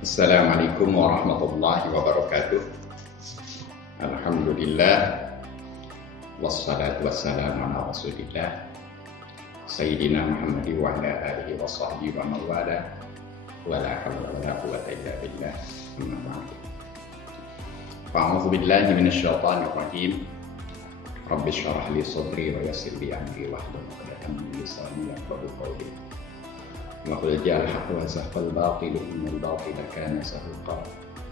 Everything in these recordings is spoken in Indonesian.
Assalamualaikum warahmatullahi wabarakatuh. Alhamdulillah, wassalatu wassalamu ala rasulillah Sayyidina Muhammad wa ala alihi wa sahbihi wa mawala wa la hawla wa la quwwata illa billah. Amma ba'du. Fa'udzu billahi minasyaitonir rajim. Rabbi shrah li sadri wa yassir li amri wahlul 'uqdatam min lisani yafqahu qawli. وقل جاء الحق وزهق الباطل إن الباطل كان زهوقا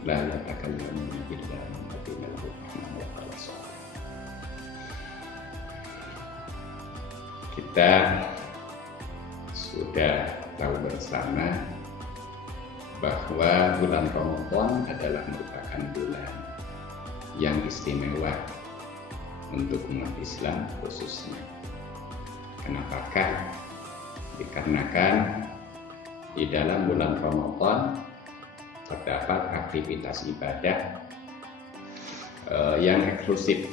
لا يتكلمون إلا من أذن له الرحمن وقال صوابا. Kita sudah tahu bersama bahwa bulan Ramadan adalah merupakan bulan yang istimewa untuk umat Islam khususnya. Kenapakah? Dikarenakan di dalam bulan Ramadan terdapat aktivitas ibadah yang eksklusif,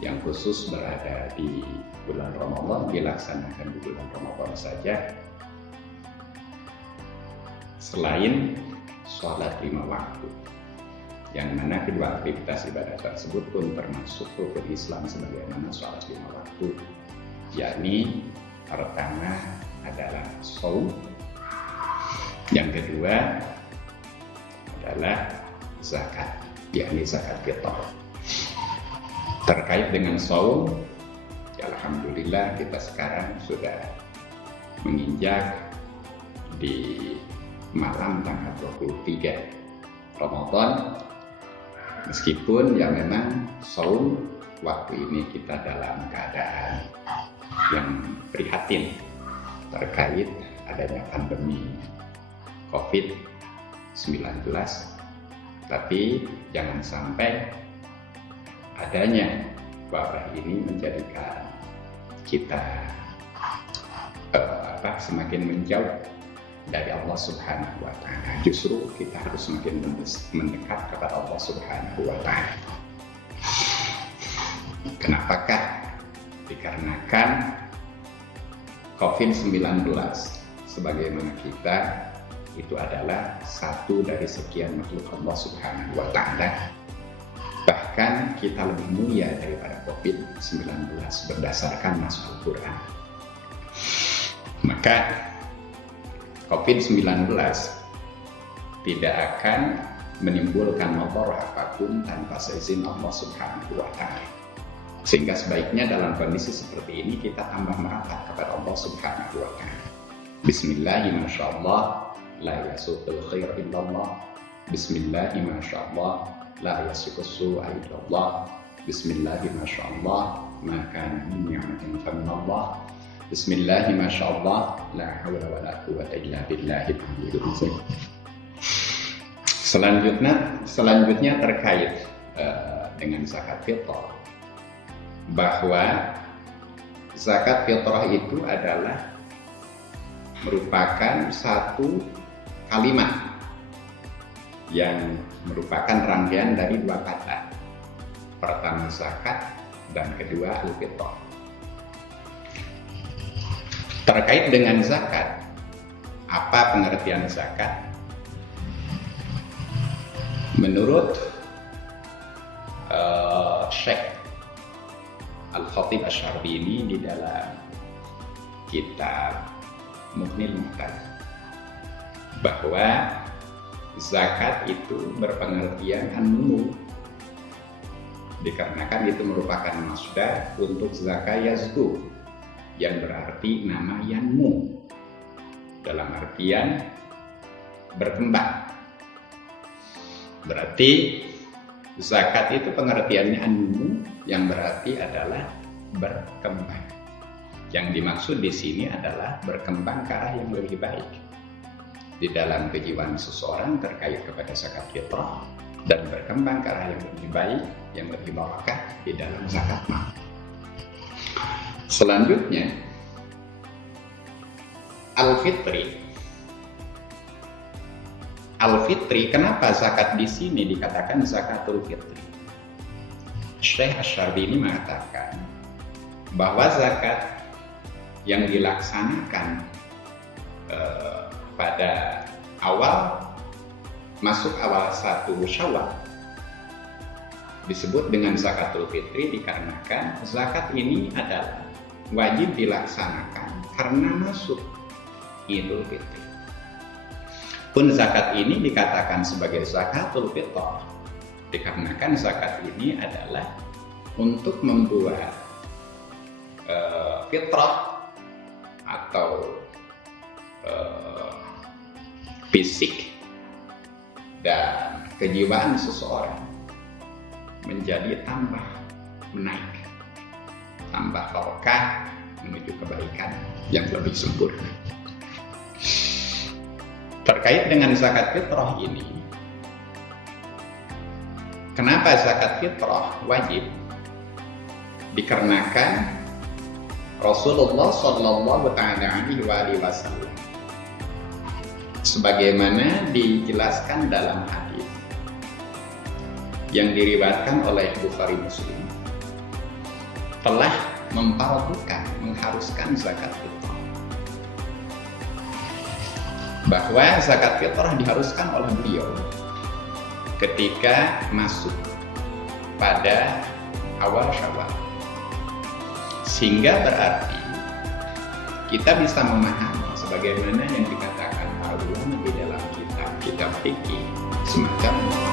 yang khusus berada di bulan Ramadan, dilaksanakan di bulan Ramadan saja, selain sholat 5 waktu, yang mana kedua aktivitas ibadah tersebut pun termasuk rukun Islam sebagaimana sholat 5 waktu, yakni pertama adalah shaum, yang kedua adalah zakat, yakni zakat fitrah. Terkait dengan shaum, ya alhamdulillah kita sekarang sudah menginjak di malam tanggal 23 Ramadan. Meskipun ya memang shaum waktu ini kita dalam keadaan yang prihatin terkait adanya pandemi COVID-19, tapi jangan sampai adanya wabah ini menjadikan kita semakin menjauh dari Allah Subhanahu wa Ta'ala. Justru kita harus semakin mendekat kepada Allah Subhanahu wa Ta'ala. Kenapakah? Dikarenakan COVID-19 sebagaimana kita itu adalah satu dari sekian makhluk Allah Subhanahu wa Ta'ala. Bahkan kita lebih mulia daripada COVID-19 berdasarkan nas Al-Quran. Maka COVID-19 tidak akan menimbulkan madalah apapun tanpa seizin Allah Subhanahu wa Ta'ala. Sehingga sebaiknya dalam kondisi seperti ini kita tambah merapat kepada Allah Subhanahu wa Ta'ala. Bismillahirrahmanirrahim, masyaallah, la yasuqul khair illallah. Bismillahirrahmanirrahim, masyaallah, la yasuqus su'a illallah. Bismillahirrahmanirrahim, masyaallah, ma kana min ni'matin fa min Allah. Bismillahirrahmanirrahim, masyaallah, la haula wa la quwwata illa billahil aliyyil azim. Selanjutnya terkait dengan zakat fitrah, bahwa zakat fitrah itu adalah merupakan satu kalimat yang merupakan rangkaian dari 2 kata. Pertama zakat dan kedua al-fitrah. Terkait dengan zakat, apa pengertian zakat? Menurut Syekh Al-Khatib Asy-Syarbini di dalam kitab Mughnil Muhtaj, bahwa zakat itu berpengertian an-numu, dikarenakan itu merupakan masdar untuk zaka yazku, yang berarti nama yanmu, dalam artian berkembang. Berarti zakat itu pengertiannya an-numu, yang berarti adalah berkembang. Yang dimaksud di sini adalah berkembang ke arah yang lebih baik di dalam kejiwaan seseorang terkait kepada zakat fitrah, dan berkembang ke arah yang lebih baik, yang lebih barakah di dalam zakat mal. Selanjutnya al-fitri. Al-fitri, kenapa zakat di sini dikatakan zakatul fitri? Syekh Asy-Syarbini mengatakan bahwa zakat yang dilaksanakan pada awal masuk awal 1 Syawal disebut dengan zakatul fitri dikarenakan zakat ini adalah wajib dilaksanakan karena masuk Idul Fitri. Pun zakat ini dikatakan sebagai zakatul fitrah dikarenakan zakat ini adalah untuk membuat fitrah atau fisik dan kejiwaan seseorang menjadi tambah menaik, tambah barokah menuju kebaikan yang lebih sempurna. Terkait dengan zakat fitrah ini, kenapa zakat fitrah wajib? Dikarenakan Rasulullah Shallallahu Alaihi Wasallam, sebagaimana dijelaskan dalam hadis yang diriwayatkan oleh Bukhari Muslim, telah mengharuskan zakat fitrah. Bahwa zakat fitrah diharuskan oleh beliau ketika masuk pada awal Syawal. Sehingga berarti kita bisa memahami sebagaimana yang dikatakan para ulama di dalam kitab fikih semacam oleh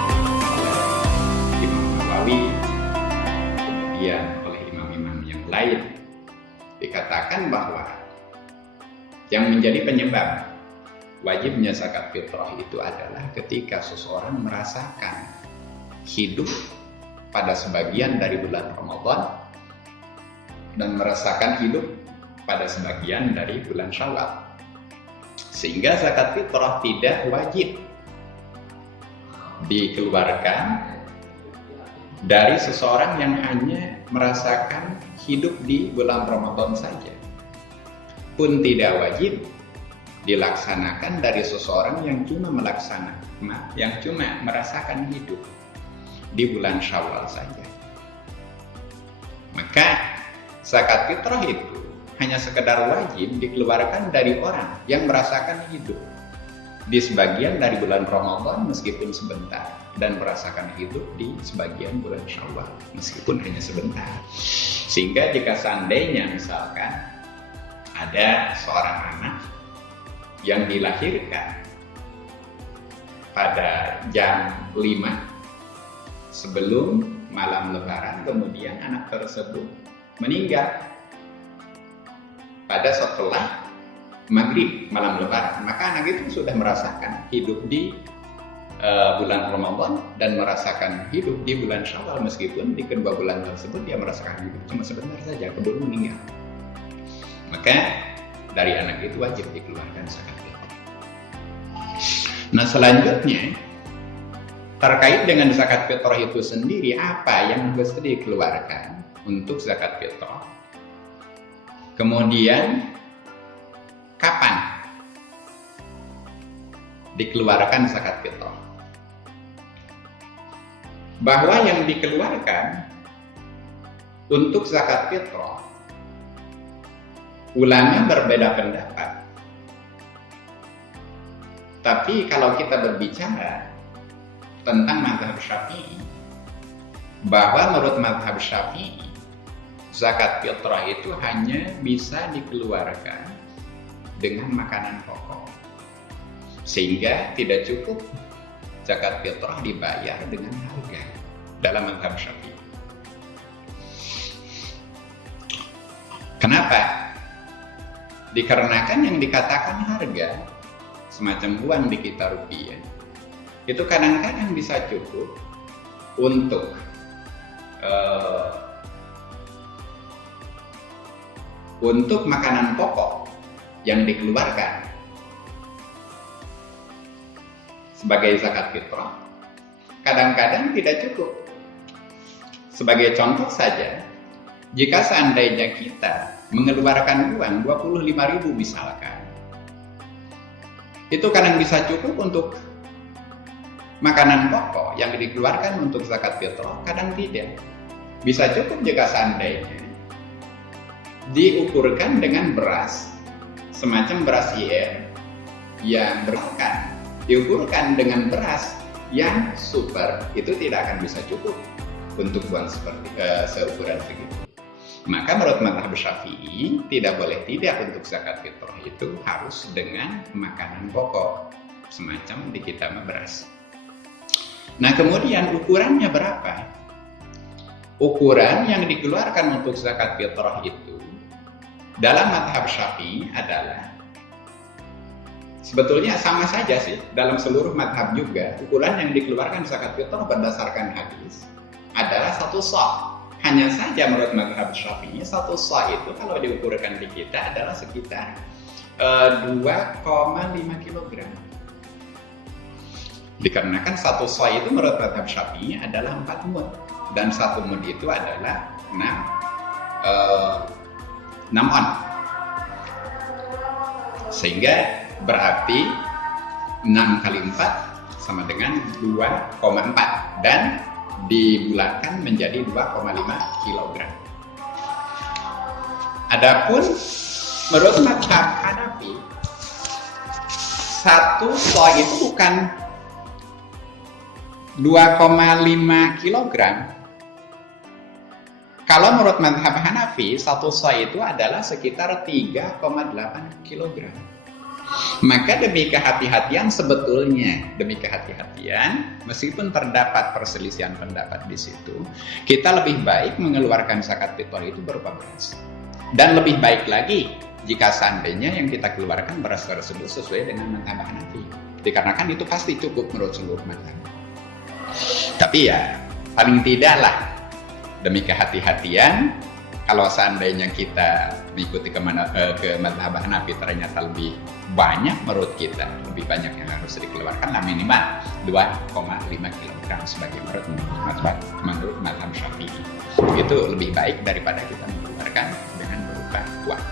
Imam Nawawi, kemudian oleh imam-imam yang lain, dikatakan bahwa yang menjadi penyebab wajibnya zakat fitrah itu adalah ketika seseorang merasakan hidup pada sebagian dari bulan Ramadan dan merasakan hidup pada sebagian dari bulan Syawal, sehingga zakat fitrah tidak wajib dikeluarkan dari seseorang yang hanya merasakan hidup di bulan Ramadan saja, pun tidak wajib dilaksanakan dari seseorang yang cuma merasakan hidup di bulan Syawal saja. Maka zakat fitrah itu hanya sekedar wajib dikeluarkan dari orang yang merasakan hidup di sebagian dari bulan Ramadan meskipun sebentar, dan merasakan hidup di sebagian bulan Syawal meskipun hanya sebentar. Sehingga jika seandainya misalkan ada seorang anak yang dilahirkan pada jam 5 sebelum malam Lebaran, kemudian anak tersebut meninggal pada setelah maghrib malam Lebaran, maka anak itu sudah merasakan hidup di bulan Ramadan dan merasakan hidup di bulan Syawal, meskipun di kedua bulan tersebut dia merasakan hidup cuma sebentar saja keburu meninggal. Maka dari anak itu wajib dikeluarkan zakat fitrah. Nah, selanjutnya terkait dengan zakat fitrah itu sendiri, apa yang harus dikeluarkan untuk zakat fitrah? Kemudian kapan dikeluarkan zakat fitrah? Bahwa yang dikeluarkan untuk zakat fitrah, ulama berbeda pendapat. Tapi kalau kita berbicara tentang mazhab Syafi'i, bahwa menurut mazhab Syafi'i zakat fitrah itu hanya bisa dikeluarkan dengan makanan pokok, sehingga tidak cukup zakat fitrah dibayar dengan harga dalam mazhab Syafi'i. Kenapa? Dikarenakan yang dikatakan harga semacam uang di kita rupiah itu kadang-kadang bisa cukup untuk makanan pokok yang dikeluarkan sebagai zakat fitrah, kadang-kadang tidak cukup. Sebagai contoh saja, jika seandainya kita mengeluarkan uang 25.000 misalkan, itu kadang bisa cukup untuk makanan pokok yang dikeluarkan untuk zakat fitrah, kadang tidak. Bisa cukup jika seandainya diukurkan dengan beras semacam beras IR yang diukurkan dengan beras yang super itu tidak akan bisa cukup untuk uang seukuran segitu. Maka menurut mazhab Syafi'i tidak boleh tidak untuk zakat fitrah itu harus dengan makanan pokok semacam di kita beras. Nah kemudian ukurannya berapa? Ukuran yang dikeluarkan untuk zakat fitrah itu dalam mazhab Syafi'i adalah sebetulnya sama saja sih dalam seluruh mazhab juga. Ukuran yang dikeluarkan zakat fitrah berdasarkan hadis adalah 1 sa'. Hanya saja menurut mazhab Syafi'i 1 sa' itu kalau diukurkan di kita adalah sekitar 2,5 kg. Dikarenakan 1 sa' itu menurut mazhab Syafi'i adalah 4 mud dan 1 mud itu adalah 6 on. Sehingga berarti 6 kali 4 sama dengan 2,4 dan dibulatkan menjadi 2,5 kg. Adapun menurut mazhab Hanafi 1 sa' itu bukan 2,5 kg. Kalau menurut mazhab Hanafi 1 sa' itu adalah sekitar 3,8 kg. Maka demi kehati-hatian sebetulnya, meskipun terdapat perselisihan pendapat di situ, kita lebih baik mengeluarkan zakat fitrah itu berupa beras. Dan lebih baik lagi jika seandainya yang kita keluarkan beras tersebut sesuai dengan mazhab Hanafi. Dikarenakan itu pasti cukup menurut seluruh mazhab. Tapi ya paling tidaklah demi kehati-hatian, kalau seandainya kita mengikuti ke mazhab Hanafi ternyata lebih banyak menurut kita, lebih banyak yang harus dikeluarkan, lah minimal 2,5 kg sebagai menurut mazhab Syafi'i. Itu lebih baik daripada kita mengeluarkan dengan berupa uang.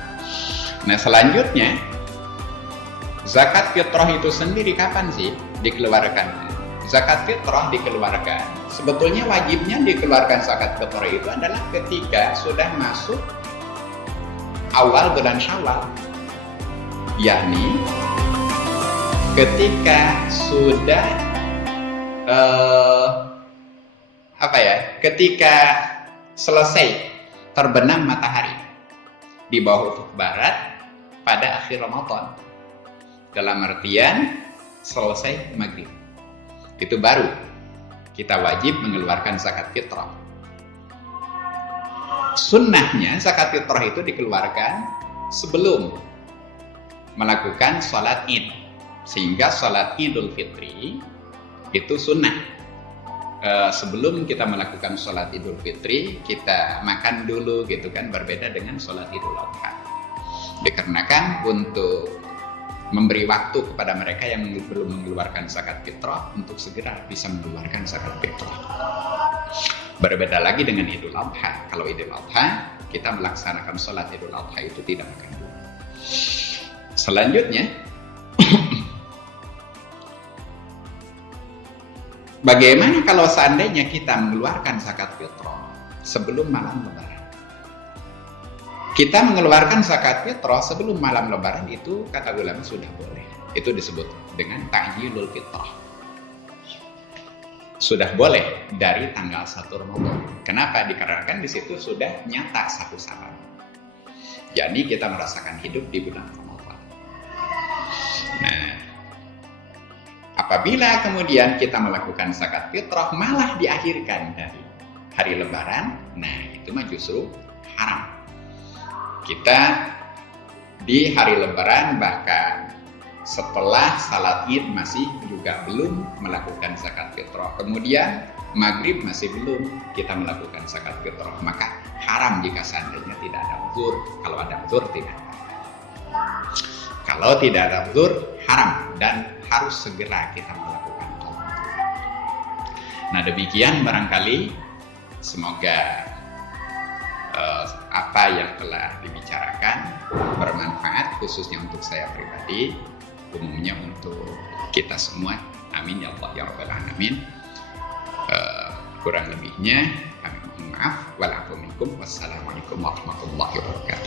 Nah selanjutnya, zakat fitrah itu sendiri kapan sih dikeluarkan? Zakat fitrah dikeluarkan, sebetulnya wajibnya dikeluarkan zakat fitrah itu adalah ketika sudah masuk awal bulan Syawal, yakni ketika sudah ketika selesai terbenam matahari di bawah ufuk barat pada akhir Ramadan, dalam artian selesai maghrib. Itu baru kita wajib mengeluarkan zakat fitrah. Sunnahnya zakat fitrah itu dikeluarkan sebelum melakukan sholat id, sehingga sholat idul fitri itu sunnah. Sebelum kita melakukan sholat idul fitri, kita makan dulu gitu kan, berbeda dengan sholat idul adha. Dikarenakan untuk memberi waktu kepada mereka yang belum mengeluarkan zakat fitrah untuk segera bisa mengeluarkan zakat fitrah. Berbeda lagi dengan Idul Adha. Kalau Idul Adha kita melaksanakan sholat Idul Adha itu tidak makan dulu. Selanjutnya, bagaimana kalau seandainya kita mengeluarkan zakat fitrah sebelum malam lebaran? Kita mengeluarkan zakat fitrah sebelum malam lebaran itu kata ulama sudah boleh. Itu disebut dengan ta'jilul fitrah. Sudah boleh dari tanggal 1 Ramadan. Kenapa? Dikarenakan di situ sudah nyata 1 Syawal. Jadi kita merasakan hidup di bulan Ramadan. Nah, apabila kemudian kita melakukan zakat fitrah malah diakhirkan dari hari lebaran, nah itu mah justru haram. Kita di hari lebaran bahkan setelah salat id masih juga belum melakukan zakat fitrah. Kemudian maghrib masih belum kita melakukan zakat fitrah. Maka haram jika seandainya tidak ada uzur. Kalau ada uzur tidak. Kalau tidak ada uzur haram dan harus segera kita melakukan. Nah demikian barangkali semoga apa yang telah dibicarakan bermanfaat khususnya untuk saya pribadi, umumnya untuk kita semua. Amin ya Allah ya Rabbal Alamin. Kurang lebihnya kami mohon maaf. Wassalamualaikum warahmatullahi wabarakatuh.